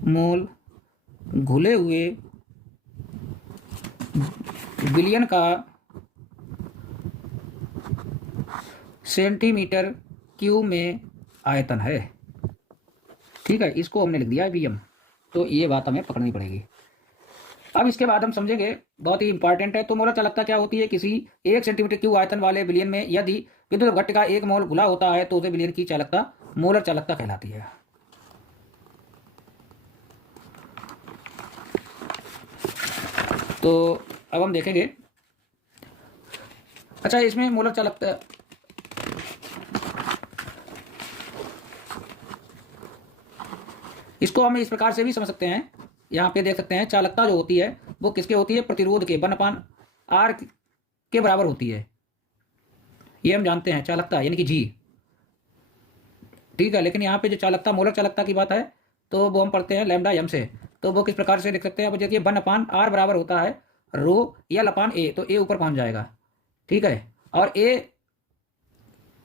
मोल घुले हुए विलयन का सेंटीमीटर क्यूब में आयतन है। ठीक है, इसको हमने लिख दिया बी एम। तो ये बात हमें पकड़नी पड़ेगी। अब इसके बाद हम समझेंगे, बहुत ही इंपॉर्टेंट है। तो मोलर चालकता क्या होती है? किसी 1 सेंटीमीटर क्यूब आयतन वाले विलयन में यदि विद्युत घट्ट का एक मोल घुला होता है तो उसे विलयन की चालकता मोलर चालकता कहलाती है। तो अब हम देखेंगे, अच्छा इसमें मोलर चालकता, इसको हम इस प्रकार से भी समझ सकते हैं। यहाँ पे देख सकते हैं, चालकता जो होती है वो किसके होती है? प्रतिरोध के 1/r के बराबर होती है। ये हम जानते हैं, चालकता यानी कि जी। ठीक है, लेकिन यहाँ पे जो चालकता, मोलर चालकता की बात है, तो वो हम पढ़ते हैं लैम्डा यम से। तो वो किस प्रकार से लिख सकते हैं? अब देखिए 1/r बराबर होता है रो एल अपान ए। तो ए ऊपर पहुंच जाएगा, ठीक है, और ए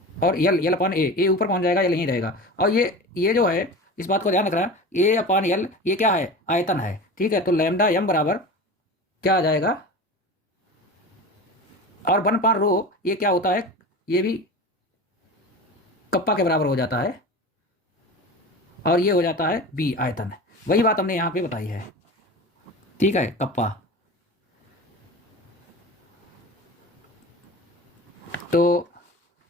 और यल अपान ए ऊपर पहुंच जाएगा, एल यहीं रहेगा। और ये जो है, इस बात को ध्यान रखना, ए अपान यल ये क्या है? आयतन है। ठीक है, तो लैम्डा यम बराबर क्या आ जाएगा? और 1/रो ये क्या होता है? ये भी कप्पा के बराबर हो जाता है, और ये हो जाता है बी आयतन। वही बात हमने यहाँ पे बताई है। ठीक है, कप्पा। तो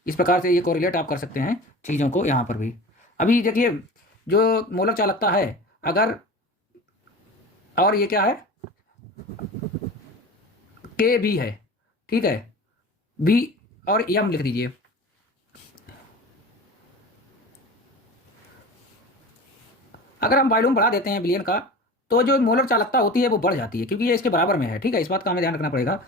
इस प्रकार से ये कोरिलेट आप कर सकते हैं चीज़ों को यहाँ पर भी। अभी देखिए, जो मोलर चालकता है, अगर, और ये क्या है? के बी है। ठीक है, बी और एम लिख दीजिए। अगर हम वॉल्यूम बढ़ा देते हैं विलयन का, तो जो मोलर चालकता होती है वो बढ़ जाती है, क्योंकि ये इसके बराबर में है। ठीक है, इस बात का हमें ध्यान रखना पड़ेगा,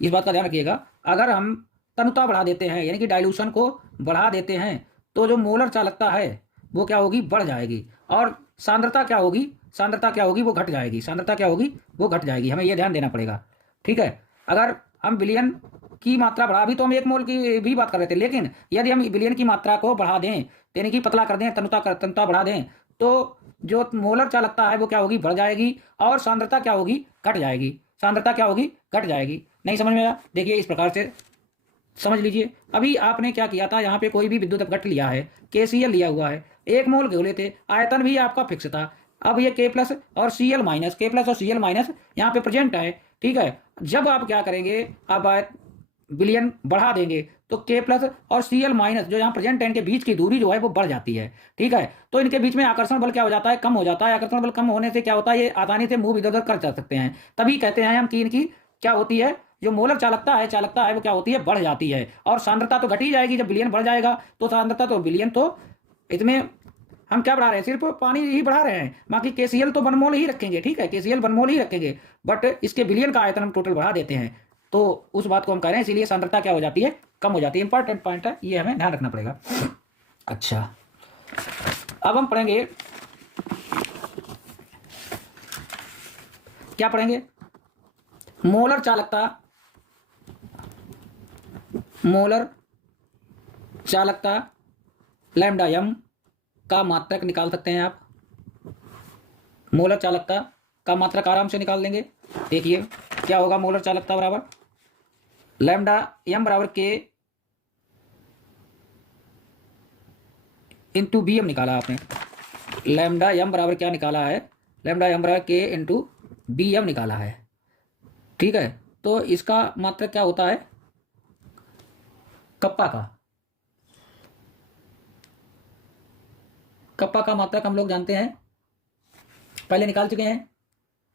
इस बात का ध्यान रखिएगा। अगर हम तनुता बढ़ा देते हैं, यानी कि डाइल्यूशन को बढ़ा देते हैं, तो जो मोलर चालकता है वो क्या होगी? बढ़ जाएगी। और सांद्रता क्या होगी? सांद्रता क्या होगी? वो घट जाएगी। सांद्रता क्या होगी? वो घट जाएगी। हमें ये ध्यान देना पड़ेगा। ठीक है, अगर हम विलयन की मात्रा बढ़ा, अभी तो हम 1 मोल की भी बात कर रहे थे, लेकिन यदि हम विलयन की मात्रा को बढ़ा दें, यानी कि पतला कर दें, तनुता बढ़ा दें, तो जो मोलर चालकता है वो क्या होगी? बढ़ जाएगी। और सांद्रता क्या होगी? घट जाएगी। सांद्रता क्या होगी? घट जाएगी। नहीं समझ में आया? देखिए इस प्रकार से समझ लीजिए। अभी आपने क्या किया था, यहाँ पे कोई भी विद्युत अपघट्ट लिया है, केसीएल लिया हुआ है, 1 मोल घोले थे, आयतन भी आपका फिक्स था। अब ये के प्लस और सीएल माइनस, के प्लस और सीएल माइनस यहाँ पे प्रेजेंट है। ठीक है, जब आप क्या करेंगे, अब विलयन बढ़ा देंगे तो के प्लस और सीएल माइनस, जो यहाँ प्रेजेंट है, इनके बीच की दूरी जो है वो बढ़ जाती है। ठीक है, तो इनके बीच में आकर्षण बल क्या हो जाता है? कम हो जाता है। आकर्षण बल कम होने से क्या होता है? ये आसानी से मूव इधर उधर कर जा सकते हैं। तभी कहते हैं हम कि इनकी क्या होती है, जो मोलर चालकता है वो क्या होती है? बढ़ जाती है। और सांद्रता तो घट ही जाएगी जब विलयन बढ़ जाएगा। तो सांद्रता तो विलयन, तो इसमें हम क्या बढ़ा रहे हैं? सिर्फ पानी ही बढ़ा रहे हैं, बाकी केसीएल तो 1 मोल ही रखेंगे। ठीक है, केसीएल 1 मोल ही रखेंगे, बट इसके विलयन का आयतन हम टोटल बढ़ा देते हैं। तो उस बात को हम कह रहे हैं, इसीलिए सांद्रता क्या हो जाती है? कम हो जाती है। इंपॉर्टेंट पॉइंट है, ये हमें ध्यान रखना पड़ेगा। अच्छा, अब हम पढ़ेंगे, क्या पढ़ेंगे? मोलर चालकता, मोलर चालकता लैम्डा यम का मात्रक निकाल सकते हैं आप। मोलर चालकता का मात्रक आराम से निकाल लेंगे। देखिए क्या होगा, मोलर चालकता बराबर लैम्डा यम बराबर के इंटू बी एम निकाला आपने। लैम्डा यम बराबर क्या निकाला है? लैम्डा यम बराबर के इंटू बी एम निकाला है। ठीक है, तो इसका मात्रक क्या होता है? कप्पा का। कप्पा का मात्रक हम लोग जानते हैं, पहले निकाल चुके हैं।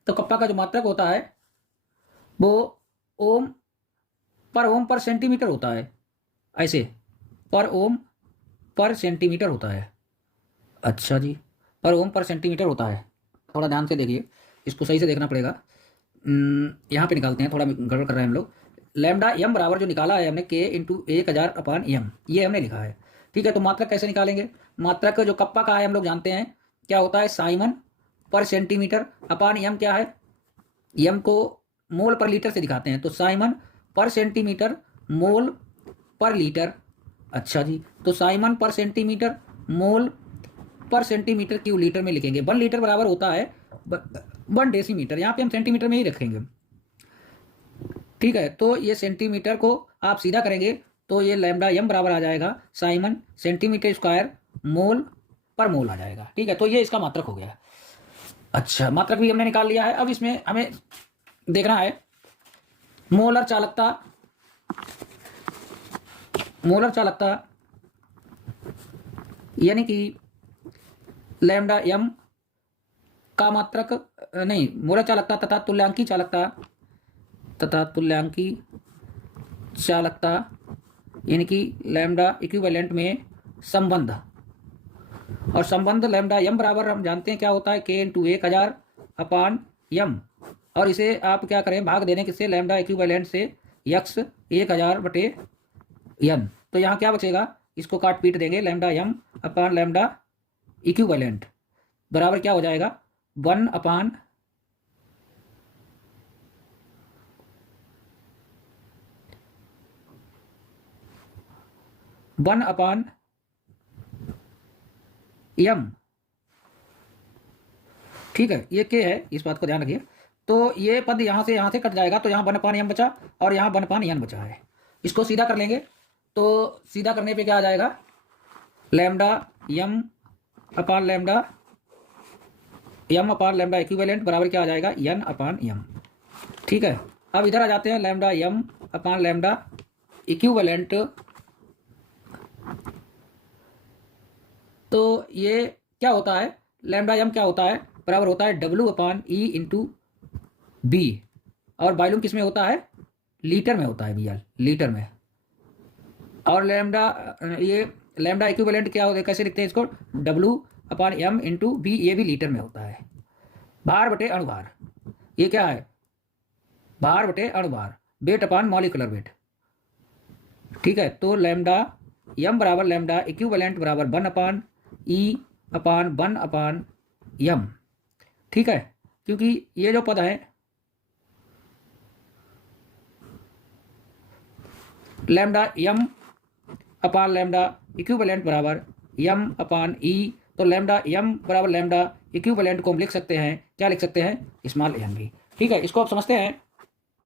तो कप्पा का जो मात्रक होता है वो ओम पर सेंटीमीटर होता है, ऐसे पर ओम पर सेंटीमीटर होता है। अच्छा जी, पर ओम पर सेंटीमीटर होता है। थोड़ा ध्यान से देखिए, इसको सही से देखना पड़ेगा। यहाँ पे निकालते हैं, थोड़ा गड़बड़ कर रहे हैं हम लोग। लैम्डा एम बराबर जो निकाला है हमने के इंटू 1000 अपान एम, ये हमने लिखा है। ठीक है, तो मात्रक कैसे निकालेंगे? मात्रक जो कप्पा का है हम लोग जानते हैं क्या होता है, साइमन पर सेंटीमीटर अपान एम क्या है, एम को मोल पर लीटर से दिखाते हैं, तो साइमन पर सेंटीमीटर मोल पर लीटर। अच्छा जी, तो साइमन पर सेंटीमीटर मोल पर सेंटीमीटर क्यू लीटर में लिखेंगे। 1 लीटर बराबर होता है 1 डेसीमीटर, यहाँ पे हम सेंटीमीटर में ही रखेंगे। ठीक है, तो ये सेंटीमीटर को आप सीधा करेंगे तो ये लैम्डा एम बराबर आ जाएगा साइमन सेंटीमीटर स्क्वायर मोल पर मोल आ जाएगा। ठीक है, तो ये इसका मात्रक हो गया। अच्छा, मात्रक भी हमने निकाल लिया है। अब इसमें हमें देखना है मोलर चालकता। मोलर चालकता यानी कि लैम्डा एम का मात्रक नहीं, मोलर चालकता तथा तुल्यांकी चालकता यानी कि लैम्डा इक्विवेलेंट में संबंध। और संबंध लैम्डा एम बराबर हम जानते हैं क्या होता है, के इंटू 1000 अपान एम। और इसे आप क्या करें, भाग देने किससे, लैम्डा इक्विवेलेंट से, यक्स 1000 बटे एन। तो यहाँ क्या बचेगा, इसको काट पीट देंगे, लैम्डा एम अपान लैम्डा इक्विवेलेंट बराबर क्या हो जाएगा, 1 अपान एम। ठीक है, ये के है, इस बात को ध्यान रखिए। तो ये पद यहाँ से कट जाएगा, तो यहाँ 1 अपान एम बचा और यहाँ 1 अपान एन बचा है। इसको सीधा कर लेंगे, तो सीधा करने पे क्या आ जाएगा, लैम्डा एम अपान लैम्डा इक्विवेलेंट बराबर क्या आ जाएगा, एन अपान एम। ठीक है, अब इधर आ जाते हैं, लैम्डा एम अपान लैम्डा इक्विवेलेंट। तो ये क्या होता है, लैम्डा एम क्या होता है, बराबर होता है डब्ल्यू अपान ई इंटू बी। और वॉल्यूम किस में होता है, लीटर में होता है भैया, लीटर में। और ये लैम्डा इक्विवेलेंट क्या होता है, कैसे लिखते हैं इसको, डब्ल्यू अपान एम इंटू बी, ये भी लीटर में होता है। भार बटे अणुभार, ये क्या है, भार बटे अणुभार, वेट अपान मॉलिक्यूलर वेट। ठीक है, तो लैम्डा एम बराबर लैम्डा इक्विवेलेंट बराबर 1 अपान ई अपान 1 अपान एम। ठीक है, क्योंकि ये जो पद है लैम्डा एम अपान लैम्डा इक्विवेलेंट बराबर एम अपान ई, तो लैम्डा एम बराबर लैम्डा इक्विवेलेंट को हम लिख सकते हैं, क्या लिख सकते हैं, स्मॉल एन भी। ठीक है, इसको आप समझते हैं।